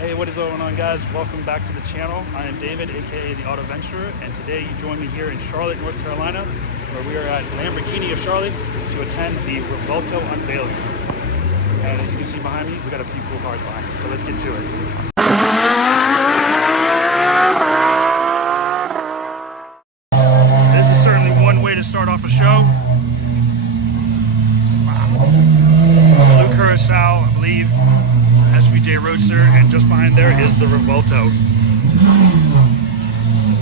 Hey, what is going on, guys? Welcome back to the channel. I am David, aka the AutoVenturer, and today you join me here in Charlotte, North Carolina, where we are at Lamborghini of Charlotte to attend the Revuelto Unveiling. And as you can see behind me, we got a few cool cars behind us, so let's get to it. This is certainly one way to start off a show. Blue Curacao, I believe, SVJ Roadster, and just behind there is the Revuelto.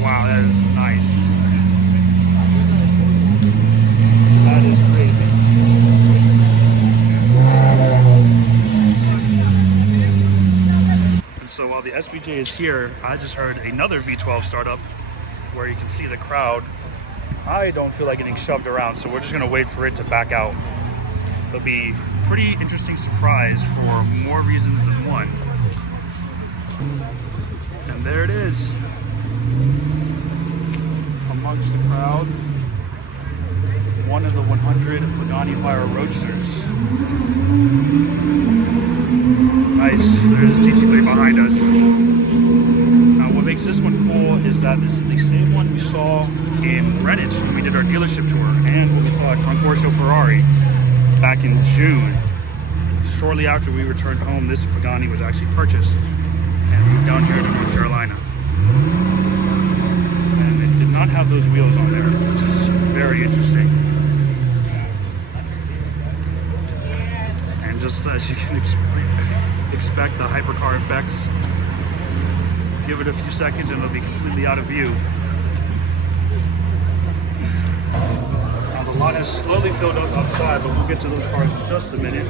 Wow, that is nice. That is crazy. And so while the SVJ is here, I just heard another V12 startup where you can see the crowd. I don't feel like getting shoved around, so we're just gonna wait for it to back out. It'll be a pretty interesting surprise for more reasons than one. And there it is, amongst the crowd, one of the 100 Pagani Fire Roadsters. Nice, there's a GT3 behind us. Now what makes this one cool is that this is the same one we saw in Greenwich when we did our dealership tour, and what we saw at Concorso Ferrari back in June. Shortly after we returned home, this Pagani was actually purchased and moved down here to North Carolina. And it did not have those wheels on there, which is very interesting. And just as you can expect the hypercar effects, give it a few seconds and it'll be completely out of view. The lot is slowly filled up outside, but we'll get to those cars in just a minute.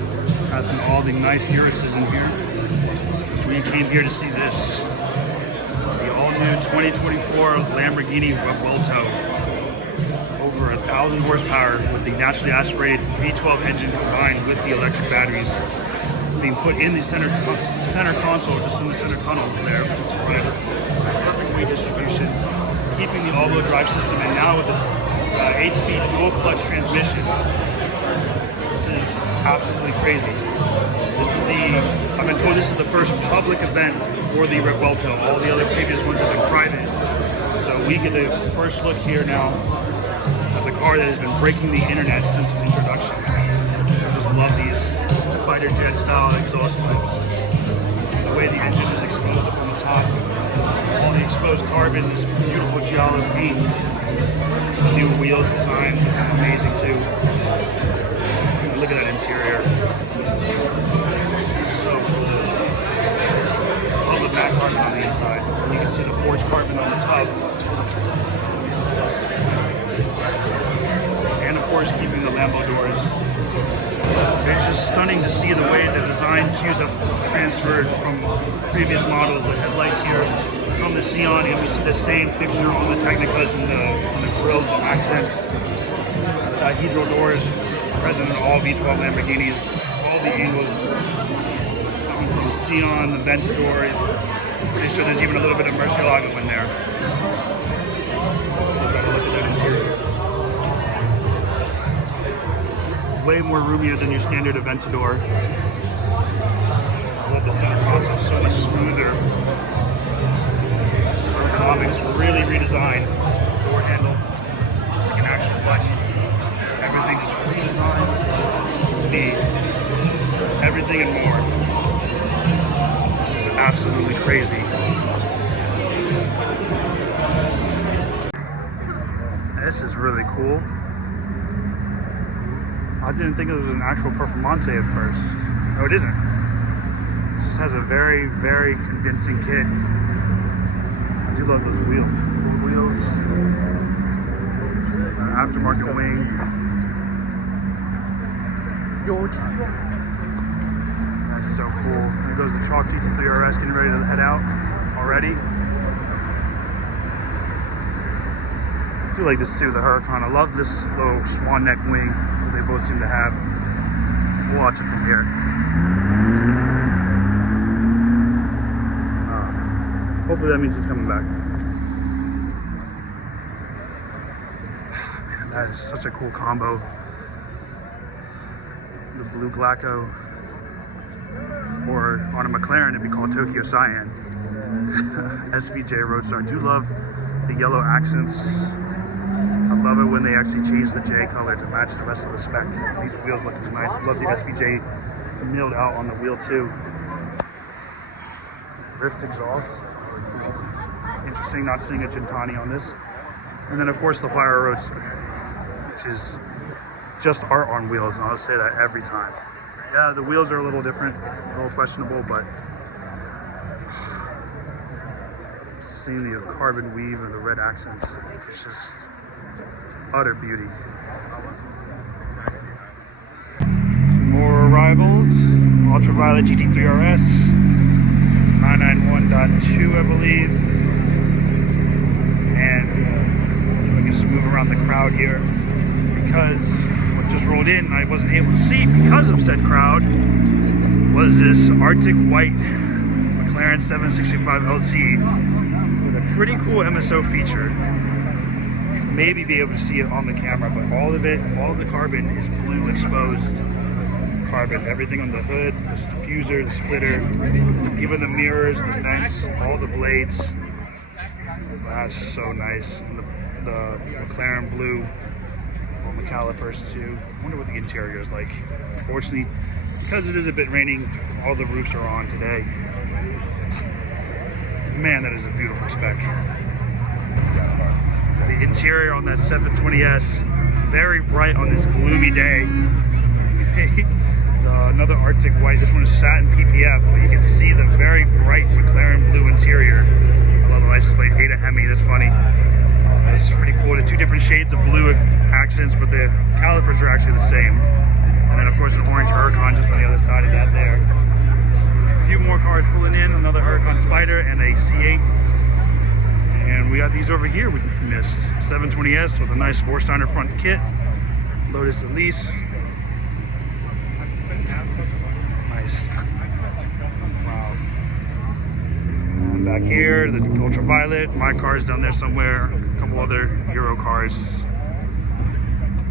Passing all the nice Urises in here. We came here to see this. The all-new 2024 Lamborghini Revuelto. Over 1,000 horsepower with the naturally aspirated V12 engine combined with the electric batteries. Being put in the center console, just in the center tunnel there. Perfect weight distribution. Keeping the all-wheel drive system, and now with the 8-speed dual clutch transmission. This is absolutely crazy. I've been told this is the first public event for the Revuelto. All the other previous ones have been private. So we get the first look here now at the car that has been breaking the internet since its introduction. I just love these fighter jet style exhaust pipes. The way the engine is exposed up on the top. All the exposed carbon, this beautiful giallo paint. The new wheels design, amazing too. Look at that interior. So cool. All the back carbon on the inside. You can see the forged carbon on the top. And of course, keeping the Lambo doors. It's just stunning to see the way the design cues have transferred from previous models. The headlights here from the Sion, and we see the same fixture on the Technicas and the grills, the accents. Dihedral doors present in all V12 Lamborghinis. All the angles coming from the Sion, the Ventador. Pretty sure there's even a little bit of Murcielago in there. Look at that interior. Way more roomier than your standard Aventador. I love the center console, so much smoother. Ergonomics really redesigned. Door handle, like an actual clutch. Everything just redesigned. Speed. Everything and more. This is absolutely crazy. This is really cool. I didn't think it was an actual Performante at first. No, it isn't. This has a very, very convincing kit. I do love those wheels. Aftermarket wing. That's so cool. There goes the chalk GT3 RS getting ready to head out already. I do like this too, the Huracan. I love this little swan neck wing that they both seem to have. We'll watch it from here. Hopefully that means it's coming back. Man, that is such a cool combo. The blue Glacco. or on a McLaren it'd be called Tokyo Cyan. SVJ Roadster. I do love the yellow accents. I love it when they actually change the J color to match the rest of the spec. These wheels look nice. I love the SVJ milled out on the wheel too. Rift exhaust. Interesting not seeing a Gentani on this. And then of course the Fire Roadster, which is just art on wheels, and I'll say that every time. Yeah, the wheels are a little different, a little questionable, but just seeing the carbon weave and the red accents, it's just utter beauty. More arrivals. Ultraviolet GT3 RS 991.2, I believe. And we can just move around the crowd here because what just rolled in I wasn't able to see because of said crowd was this Arctic White McLaren 765 LT with a pretty cool MSO feature. Maybe be able to see it on the camera, but all of the carbon is blue exposed carbon. Everything on the hood, the diffuser, the splitter, even the mirrors, the vents, all the blades. That's so nice. And the McLaren blue on the calipers too. I wonder what the interior is like. Unfortunately, because it is a bit raining, all the roofs are on today. Man, that is a beautiful spec. The interior on that 720S, very bright on this gloomy day. Another Arctic White, this one is satin PPF, but you can see the very bright McLaren blue interior. I love the license plate, Ada Hemi, that's funny. This is pretty cool. The two different shades of blue accents, but the calipers are actually the same. And then of course an orange Huracan just on the other side of that there. A few more cars pulling in, another Huracan Spider and a C8. And we got these over here we missed. 720S with a nice four-cylinder front kit. Lotus Elise. Nice. Wow. And back here, the Ultraviolet. My car's down there somewhere. A couple other Euro cars.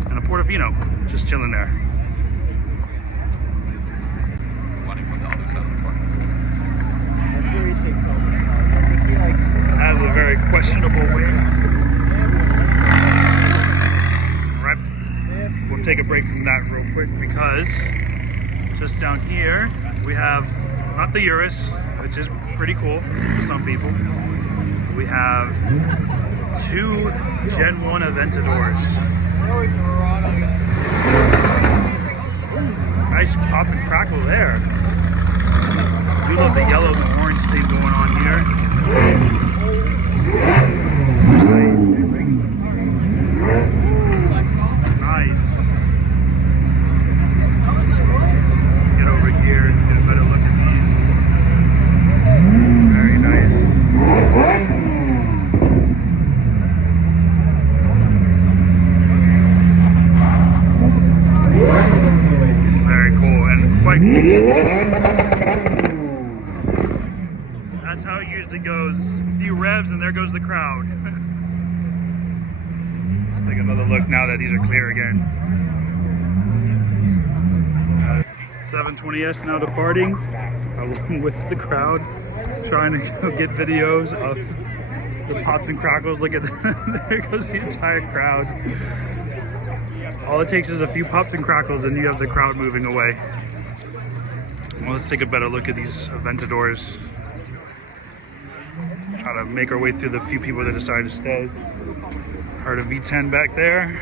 And a Portofino just chilling there. Has a very questionable way. Right, we'll take a break from that real quick because just down here we have not the Urus, which is pretty cool for some people. We have two Gen 1 Aventadors. Nice pop and crackle there. We love the yellow and orange thing going on here. Nice. Let's get over here and get a better look at these. Very nice. Very cool and quite That's how it usually goes. A few revs and there goes the crowd. Let's take another look now that these are clear again. 720S now departing along with the crowd, trying to go get videos of the pops and crackles. Look at that. There goes the entire crowd. All it takes is a few pops and crackles and you have the crowd moving away. Well, let's take a better look at these Aventadors. Try to make our way through the few people that decided to stay. Heard a V10 back there.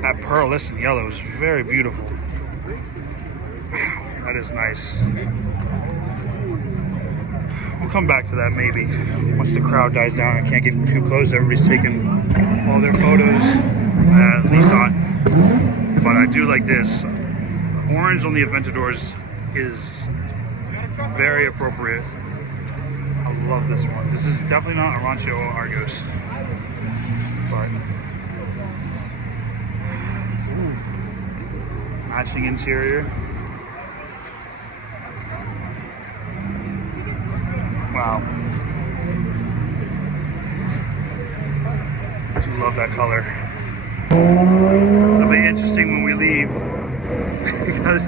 That pearlescent yellow is very beautiful. Wow, that is nice. We'll come back to that maybe once the crowd dies down. I can't get too close. Everybody's taking all their photos, at least on. But I do like this. Orange on the Aventadors is very appropriate. I love this one. This is definitely not a Rancho or Argos, but matching interior. Wow. I do love that color. It'll be interesting when we leave because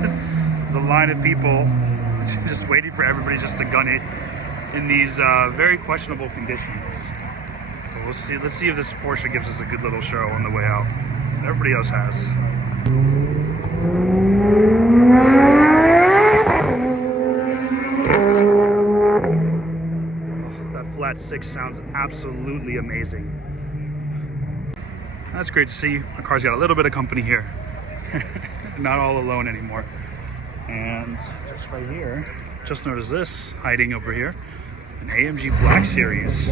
the line of people just waiting for everybody just to gun it in these very questionable conditions. But we'll see. Let's see if this Porsche gives us a good little show on the way out. Everybody else has. That flat six sounds absolutely amazing. That's great to see. My car's got a little bit of company here. Not all alone anymore. And just right here, just noticed this hiding over here, an AMG Black Series.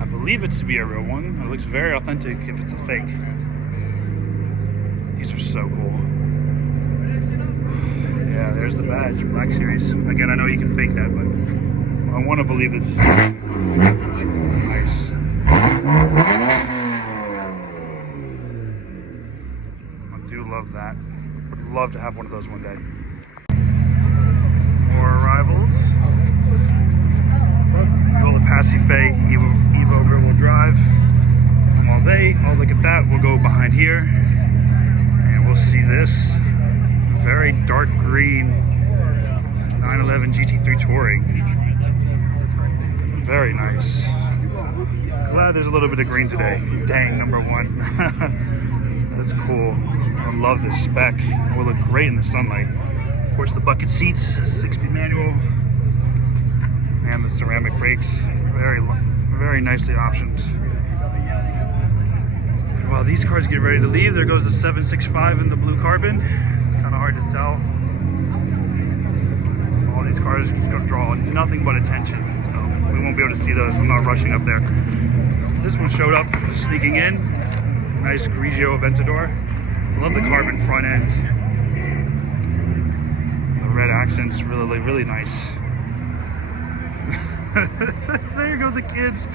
I believe it to be a real one. It looks very authentic if it's a fake. These are so cool. Yeah, there's the badge, Black Series. Again, I know you can fake that, but I want to believe this is nice. I do love that. Would love to have one of those one day. More arrivals. All the Pacife Evo rear-wheel drive. And while they all look at that, we'll go behind here and we'll see this very dark green 911 GT3 Touring. Very nice. Glad there's a little bit of green today. Dang, number one. That's cool. I love this spec. It will look great in the sunlight. Of course, the bucket seats, 6-speed manual, and the ceramic brakes, very nicely optioned. And while these cars get ready to leave, there goes the 765 in the blue carbon. Kind of hard to tell. All these cars are going to draw nothing but attention, so we won't be able to see those. I'm not rushing up there. This one showed up, sneaking in. Nice Grigio Aventador. Love the carbon front end. The red accents, really nice. There go the kids.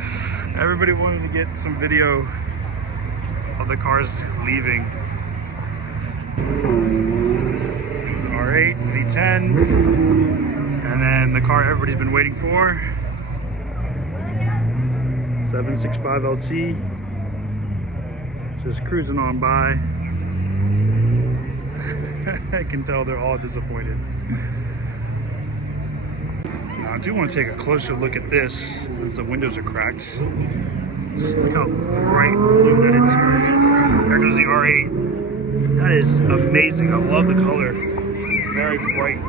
Everybody wanted to get some video of the cars leaving. R8, V10, and then the car everybody's been waiting for. 765 LT. Just cruising on by. I can tell they're all disappointed. Now, I do want to take a closer look at this, since the windows are cracked. Just look how bright blue that interior is. There goes the R8. That is amazing. I love the color. Very bright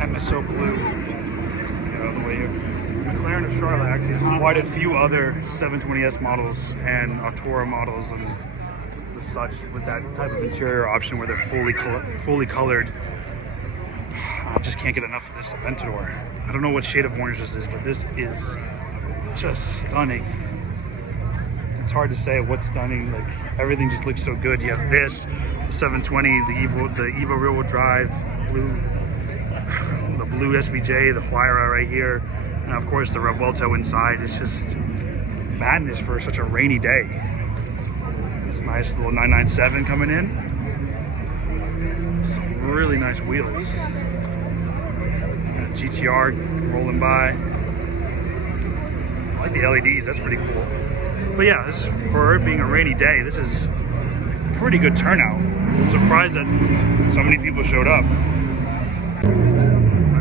MSO blue. Get out of the way here. McLaren of Charlotte actually has quite a few other 720S models and Artura models and such with that type of interior option where they're fully colored. I just can't get enough of this Aventador. I don't know what shade of orange this is, but this is just stunning. It's hard to say what's stunning. Like, everything just looks so good. You have this, the 720, the Evo rear-wheel drive, the blue SVJ, the Huayra right here, and of course the Revuelto inside. It's just madness for such a rainy day. This nice little 997 coming in. Some really nice wheels. GTR rolling by. I like the LEDs, that's pretty cool. But yeah, for it being a rainy day, this is a pretty good turnout. I'm surprised that so many people showed up.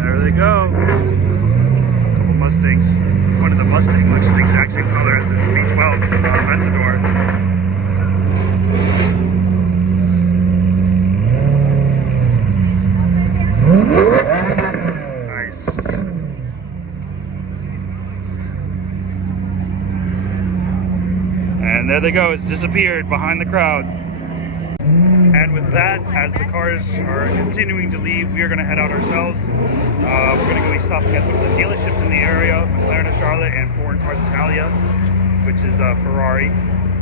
There they go. Couple Mustangs. The front of the Mustang looks the exact same color as this V12 Aventador. And there they go, it's disappeared behind the crowd. And with that, as the cars are continuing to leave, we are going to head out ourselves. We're going to go stopping at some of the dealerships in the area, McLaren of Charlotte and Foreign Cars Italia, which is Ferrari.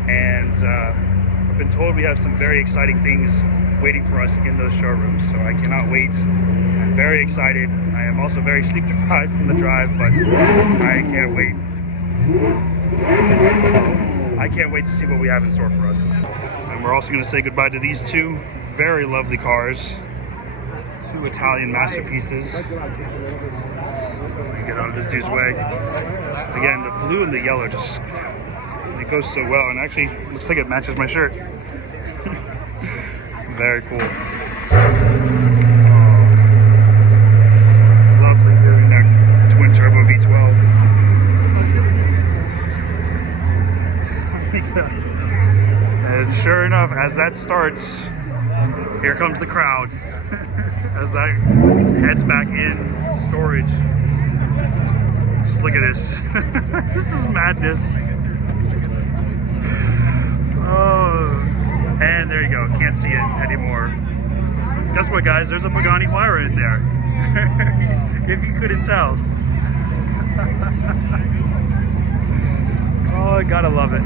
And I've been told we have some very exciting things waiting for us in those showrooms, so I cannot wait. I'm very excited. I am also very sleep deprived from the drive, but I can't wait. I can't wait to see what we have in store for us. And we're also going to say goodbye to these two very lovely cars. Two Italian masterpieces. Let me get out of this dude's way. Again, the blue and the yellow just, it goes so well, and actually looks like it matches my shirt. Very cool. And sure enough, as that starts, here comes the crowd. As that heads back in storage. Just look at this. This is madness. Oh, and there you go. Can't see it anymore. Guess what, guys? There's a Pagani Huayra in there. If you couldn't tell. Oh, I gotta love it.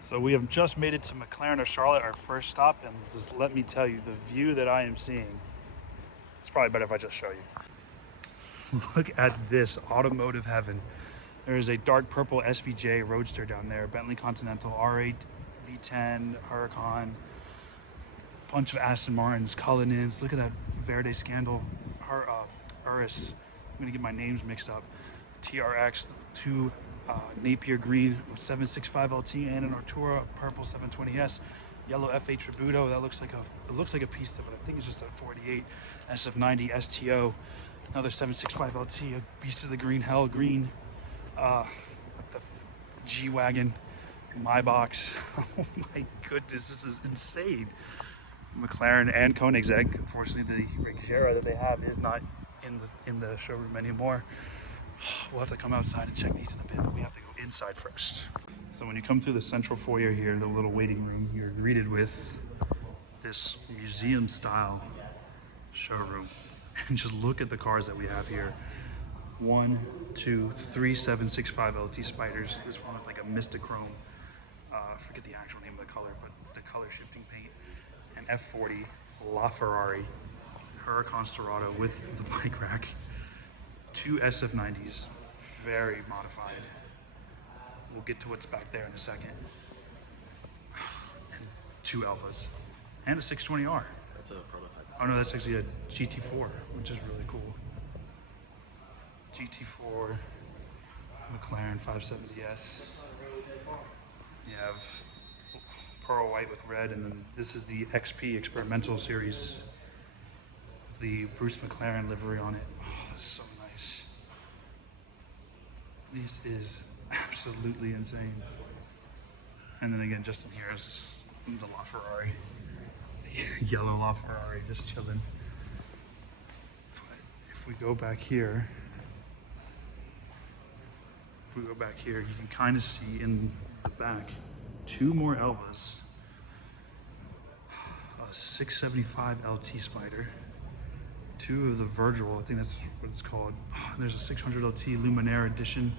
So we have just made it to McLaren of Charlotte, our first stop, and just let me tell you, the view that I am seeing, it's probably better if I just show you. Look at this, automotive heaven. There is a dark purple SVJ Roadster down there, Bentley Continental, R8, V10, Huracan, bunch of Aston Martins, Cullinans. Look at that Verde Scandal, Urus. I'm gonna get my names mixed up. TRX, two Napier green with 765 LT and an Artura purple 720S, yellow F8 Tributo. That looks like a Pista, but I think it's just a 48 SF90 STO. Another 765 LT, a beast of the green, hell green. The G-Wagon, my box. Oh my goodness, this is insane. McLaren and Koenigsegg. Unfortunately, the Regera that they have is not in the showroom anymore. We'll have to come outside and check these in a bit, but we have to go inside first. So when you come through the central foyer here, the little waiting room, you're greeted with this museum-style showroom. And just look at the cars that we have here. 1, 2, 3 765 LT Spiders. This one with like a Mystic Chrome. I forget the actual name of the color, but the color shifting paint. An F40 LaFerrari Huracan Storado with the bike rack. 2 SF90s, very modified. We'll get to what's back there in a second. And 2 Alphas. And a 620R. That's a prototype. Oh no, that's actually a GT4, which is really cool. GT4, McLaren 570S. You have pearl white with red, and then this is the XP Experimental Series. The Bruce McLaren livery on it. Oh, that's so nice. This is absolutely insane. And then again, just in here is the LaFerrari. The yellow LaFerrari just chilling. But if we go back here, you can kind of see in the back 2 more Elvas. A 675 LT Spider. 2 of the Virgil, I think that's what it's called. There's a 600 LT Luminaire edition.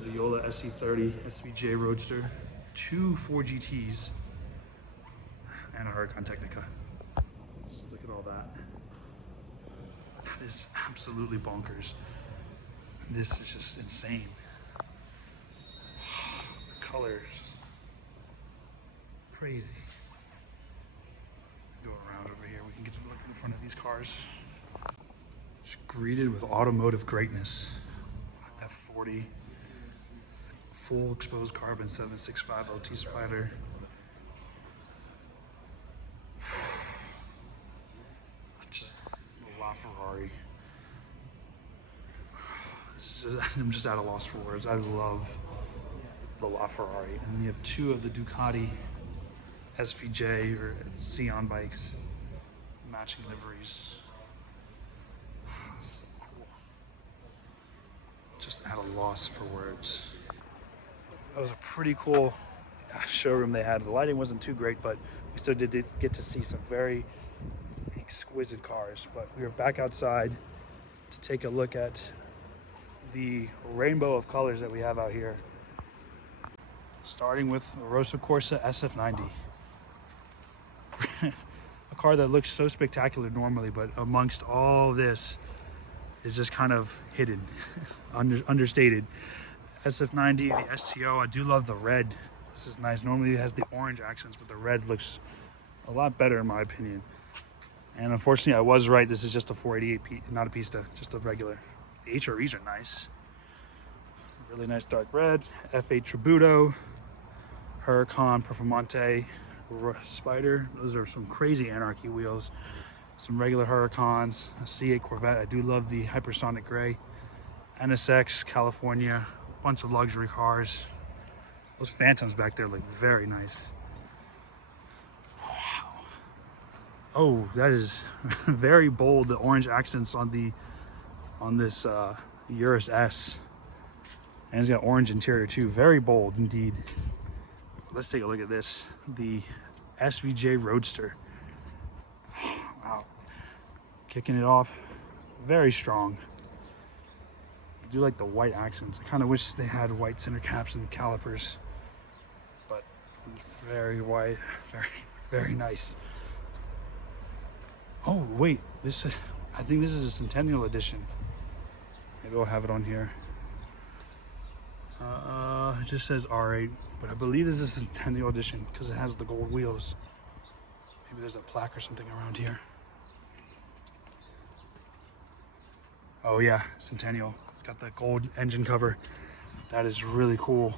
The Yola SE30 SVJ Roadster. 2 4GTs. And a Huracan Technica. Just look at all that. That is absolutely bonkers. This is just insane. The color is just crazy. Go around over here, we can get to look in front of these cars. Just greeted with automotive greatness. F40, full exposed carbon 765 LT Spider. Just LaFerrari. I'm just at a loss for words. I love the LaFerrari. And then you have 2 of the Ducati SVJ or Sion bikes, matching liveries. So cool. Just at a loss for words. That was a pretty cool showroom they had. The lighting wasn't too great, but we still did get to see some very exquisite cars. But we were back outside to take a look at the rainbow of colors that we have out here. Starting with the Rosso Corsa SF90. A car that looks so spectacular normally, but amongst all this is just kind of hidden, understated. SF90, the STO, I do love the red. This is nice. Normally it has the orange accents, but the red looks a lot better in my opinion. And unfortunately I was right, this is just a 488, not a Pista, just a regular. The HREs are nice. Really nice dark red. F8 Tributo, Huracan Performante Spider. Those are some crazy anarchy wheels. Some regular Huracans, a C8 Corvette. I do love the hypersonic gray. NSX California Bunch of luxury cars. Those Phantoms back there look very nice. Wow. Oh, that is very bold. The orange accents on this Urus S. And it's got orange interior too. Very bold indeed. Let's take a look at this. The SVJ Roadster. Wow. Kicking it off. Very strong. I do like the white accents. I kind of wish they had white center caps and calipers. But very white. Very, very nice. Oh, wait. I think this is a Centennial Edition. Maybe I'll have it on here. It just says R8, but I believe this is a Centennial Edition because it has the gold wheels. Maybe there's a plaque or something around here. Oh yeah, Centennial. It's got the gold engine cover. That is really cool.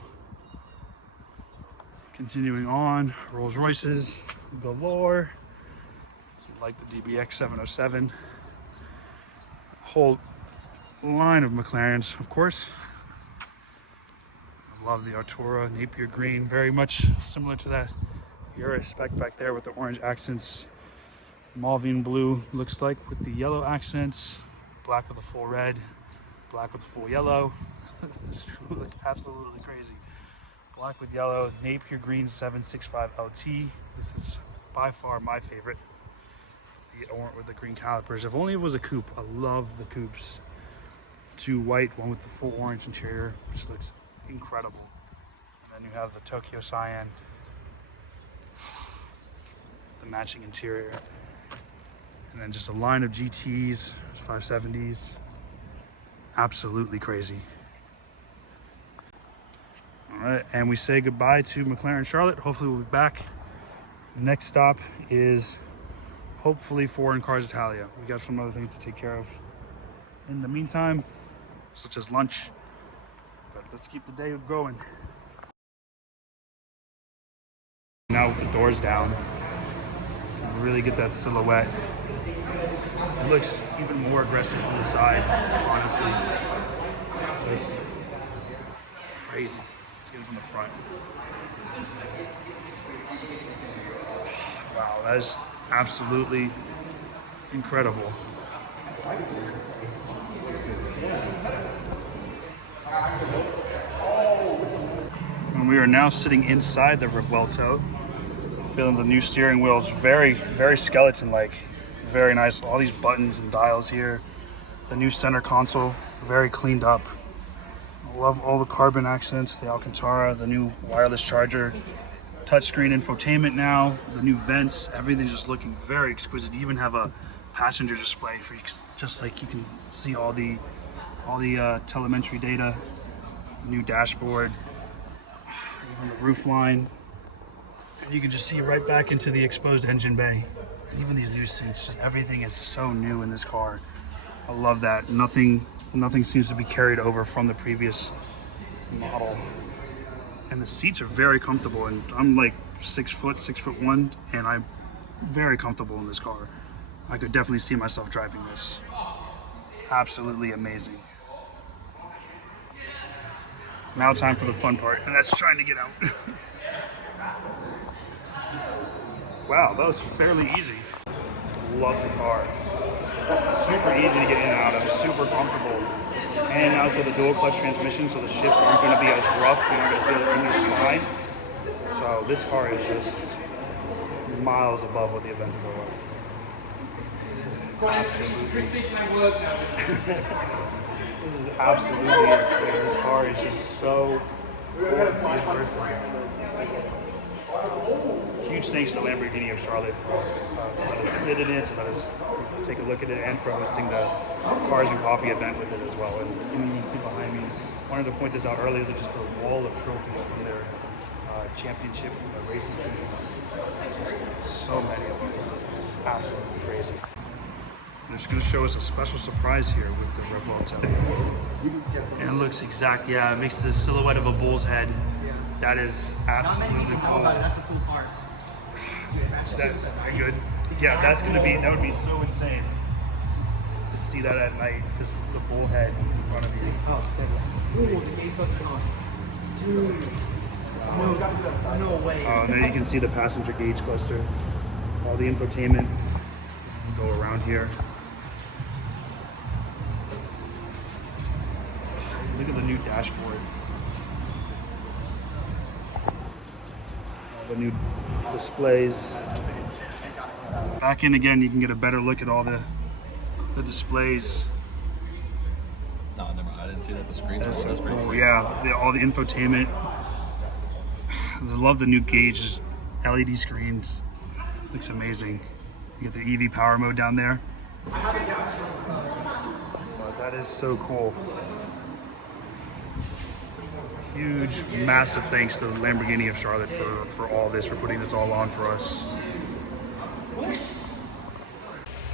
Continuing on, Rolls Royces galore. Like the DBX 707. Whole line of McLarens, of course. I love the Artura Napier green, very much similar to that Urus spec back there with the orange accents. Malvine blue looks like with the yellow accents. Black with a full red, black with a full yellow. This look absolutely crazy. Black with yellow, Napier green 765 LT. This is by far my favorite. The orange with the green calipers. If only it was a coupe. I love the coupes. Two white, one with the full orange interior, which looks incredible. And then you have the Tokyo Cyan, the matching interior. And then just a line of GTs, 570s. Absolutely crazy. All right, and we say goodbye to McLaren Charlotte. Hopefully we'll be back. Next stop is hopefully Foreign Cars Italia. We got some other things to take care of in the meantime, such as lunch. But let's keep the day going. Now with the doors down, really get that silhouette. It looks even more aggressive from the side, honestly. Just crazy. Let's get it from the front. Wow, that is absolutely incredible. And we are now sitting inside the Revuelto, feeling the new steering wheels, very, very skeleton-like. Very nice. All these buttons and dials here. The new center console, very cleaned up. I love all the carbon accents, the Alcantara, the new wireless charger, touchscreen infotainment now, the new vents, everything's just looking very exquisite. You even have a passenger display for you, just like you can see all the telemetry data, new dashboard, even the roof line, and you can just see right back into the exposed engine bay. And even these new seats, just everything is so new in this car. I love that. Nothing seems to be carried over from the previous model. And the seats are very comfortable, and I'm like 6'1", and I'm very comfortable in this car. I could definitely see myself driving this. Absolutely amazing. Now time for the fun part, and that's trying to get out. Wow, that was fairly easy. Love the car. Super easy to get in and out of, super comfortable. And now it's got the dual clutch transmission, so the shifts aren't going to be as rough. You're not going to feel it in your spine. So this car is just miles above what the Aventador was. Absolutely. This is absolutely insane. This car is just so huge thanks to Lamborghini of Charlotte for let us sit in it, to let us take a look at it, and for hosting the Cars and Coffee event with it as well. And you can see behind me, I wanted to point this out earlier, that just a wall of trophies from their championship, from the racing teams. Just so many of them. It's absolutely crazy. They're just going to show us a special surprise here with the Revuelto. And it looks exact, yeah, it makes the silhouette of a bull's head. That is absolutely cool. That's the cool part. That's very good. Yeah, that's going to be, that would be so insane to see that at night, just the bullhead in front of you. Oh, dude. No way. And there you can see the passenger gauge cluster, all the infotainment. Go around here. Look at the new dashboard. All the new displays. Back in again, you can get a better look at all the displays. No, never mind. I didn't see that the screens were that's pretty sick. Yeah, all the infotainment. I love the new gauge, just LED screens. Looks amazing. You get the EV power mode down there. Oh, that is so cool. Huge, massive thanks to the Lamborghini of Charlotte for all this, for putting this all on for us.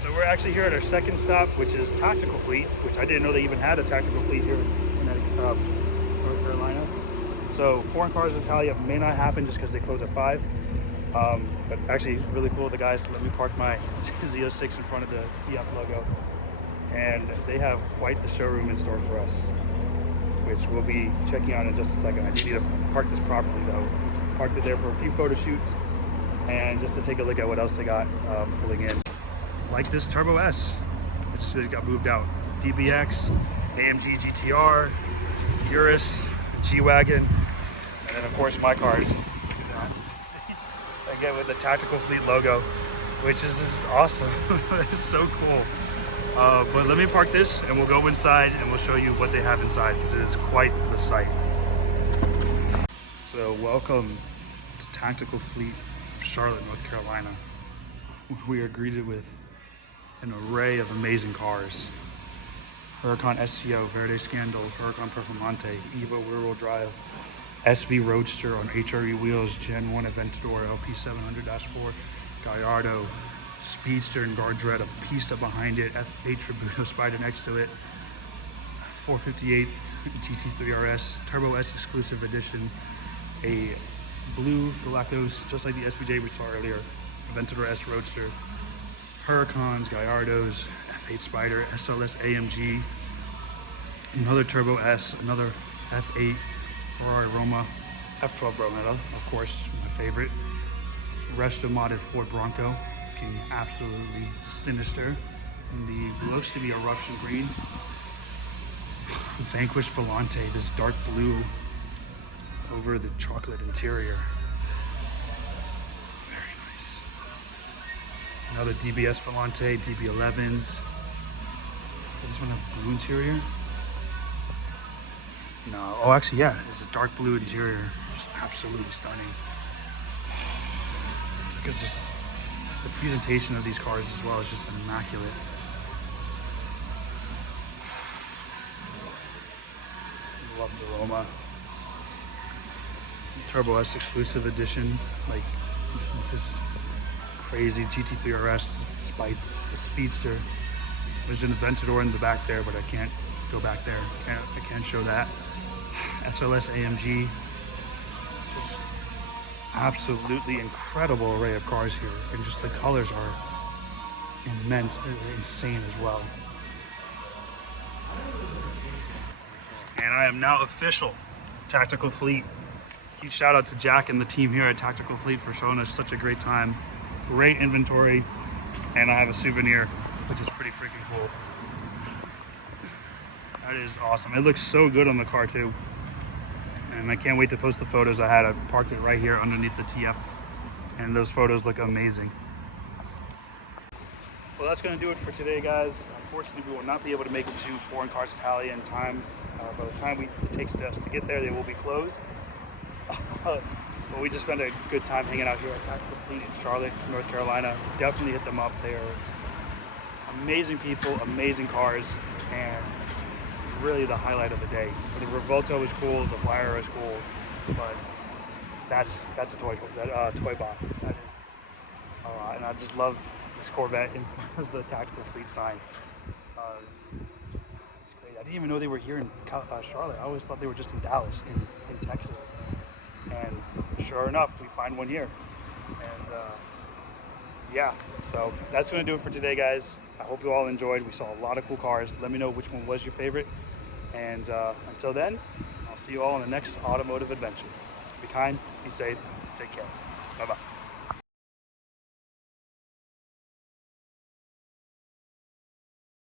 So we're actually here at our second stop, which is Tactical Fleet, which I didn't know they even had a Tactical Fleet here in North Carolina. So foreign cars in Italia may not happen just because they close at 5. But actually really cool, the guys let me park my Z06 in front of the TF logo. And they have quite the showroom in store for us, which we'll be checking out in just a second. I do need to park this properly though. Parked it there for a few photo shoots and just to take a look at what else they got pulling in. Like this Turbo S, which just got moved out. DBX, AMG GTR, Urus, G-Wagon, and then of course my cars. Again with the Tactical Fleet logo, which is awesome. It's so cool. But let me park this and we'll go inside and we'll show you what they have inside, because it is quite the sight. So welcome to Tactical Fleet, Charlotte, North Carolina. We are greeted with an array of amazing cars. Huracan SCO, Verde Scandal, Huracan Performante, Evo rear-wheel drive, SV Roadster on HRE wheels, Gen 1 Aventador LP700-4, Gallardo, Speedster and Guard Dread, a Pista behind it, F8 Tributo Spider next to it, 458 GT3 RS, Turbo S exclusive edition, a blue Galacticos, just like the SVJ we saw earlier, Aventador S Roadster, Huracans, Gallardos, F8 Spider, SLS AMG, another Turbo S, another F8 Ferrari Roma, F12 Brunetta, of course, my favorite, resto modded Ford Bronco, looking absolutely sinister in the looks to be eruption green. Vanquish Volante, this dark blue over the chocolate interior. Very nice. Another DBS Volante, DB11s. Does this one have blue interior? No. Oh, actually, yeah. It's a dark blue interior. Just absolutely stunning. Look at just the presentation of these cars as well. It's just immaculate. Love the Roma. Turbo S exclusive edition. Like, this is crazy. GT3 RS Speedster. There's an Aventador in the back there, but I can't go back there. I can't show that. SLS AMG. Just absolutely incredible array of cars here, and just the colors are immense, insane as well. And I am now official Tactical Fleet. Huge shout out to Jack and the team here at Tactical Fleet for showing us such a great time. Great inventory, and I have a souvenir, which is pretty freaking cool. That is awesome. It looks so good on the car too. And I can't wait to post the photos I had. I parked it right here underneath the TF, and those photos look amazing. Well, that's going to do it for today, guys. Unfortunately, we will not be able to make it to Foreign Cars Italia in time. By the time it takes us to get there, they will be closed. But we just spent a good time hanging out here at Tactical Fleet in Charlotte, North Carolina. Definitely hit them up. They are amazing people, amazing cars, and really the highlight of the day. The Revuelto was cool, the Wire is cool, but that's a toy box. That is, and I just love this Corvette in the Tactical Fleet sign. It's great. I didn't even know they were here in Charlotte. I always thought they were just in Dallas, in Texas. And sure enough, we find one here. And yeah, so that's gonna do it for today, guys. I hope you all enjoyed. We saw a lot of cool cars. Let me know which one was your favorite. And until then, I'll see you all in the next automotive adventure. Be kind, be safe, take care. Bye-bye.